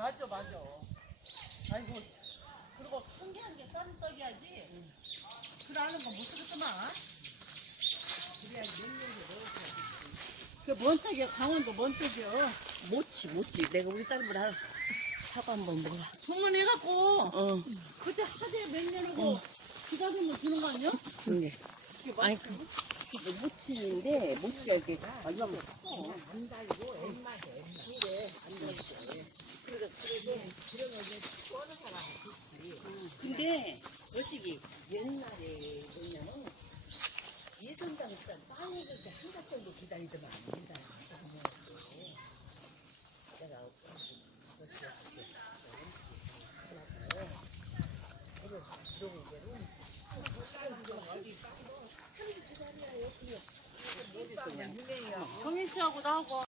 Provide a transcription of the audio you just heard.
맞아. 아이고, 그리고 한 개 한 개 쌈 떡이야지. 그래 하는 거 못 쓰겠구만. 그래야지 냉면도 넣어줘야지. 그뭔 떡이야? 강원도 뭔 떡이야? 모치. 내가 우리 딸보라 사과 한번 먹어. 주문해갖고 그때 하재 몇 년이고 기다리면 주는 거 아니야? 그게. 이게 아니, 맛있어. 모치인데, 모치가 이렇게. 안 달고 엠맛에 그래 안 달고. 근데, 여식이 옛날에 뭐냐면, 예선당 일단 빵 익을 때 한 달 정도 기다리더만 안 된다. 내가 정인 씨하고 나하고